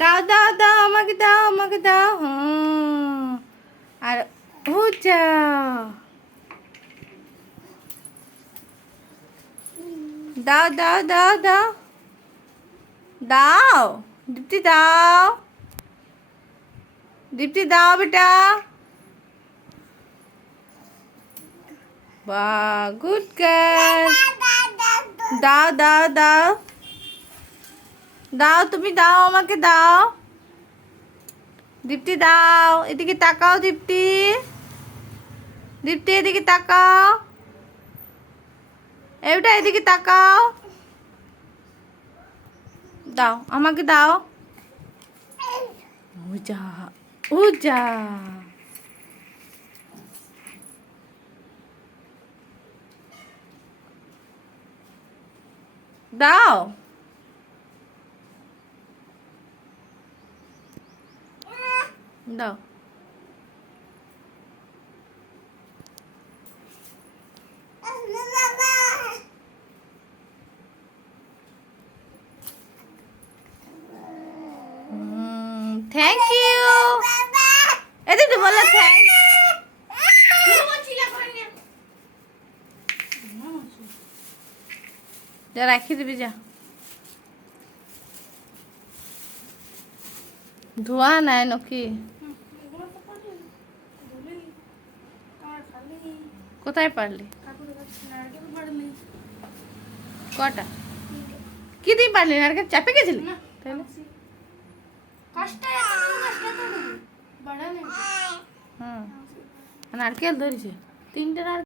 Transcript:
দাও দাও দাও, আমাকে দাও, আমাকে দাও। হ্যাঁ, আর হুজা। দাও দাও দাও দাও দাও, দীপ্তি দাও, দীপ্তি দাও বেটা। বাহ, গুড গার্ল। দাও দাও দাও দাও, তুমি দাও, আমাকে দাও। দীপ্তি দাও, এদিকে তাকাও দীপ্তি, দীপ্তি এদিকে তাকাও, এটা এদিকে তাকাও। দাও, আমাকে দাও। উজা উজা। দাও। দাও। Thank you. এদিকে বলো থ্যাংক। যা রাখি দিবি যা। ধোয়া নাই নাকি? কোথায় পারলি? কটা? কি দিয়ে পারলি? নারকেল চাপে গেছিলি? তাহলে নারকেল ধরেছে 3টে নারকেল।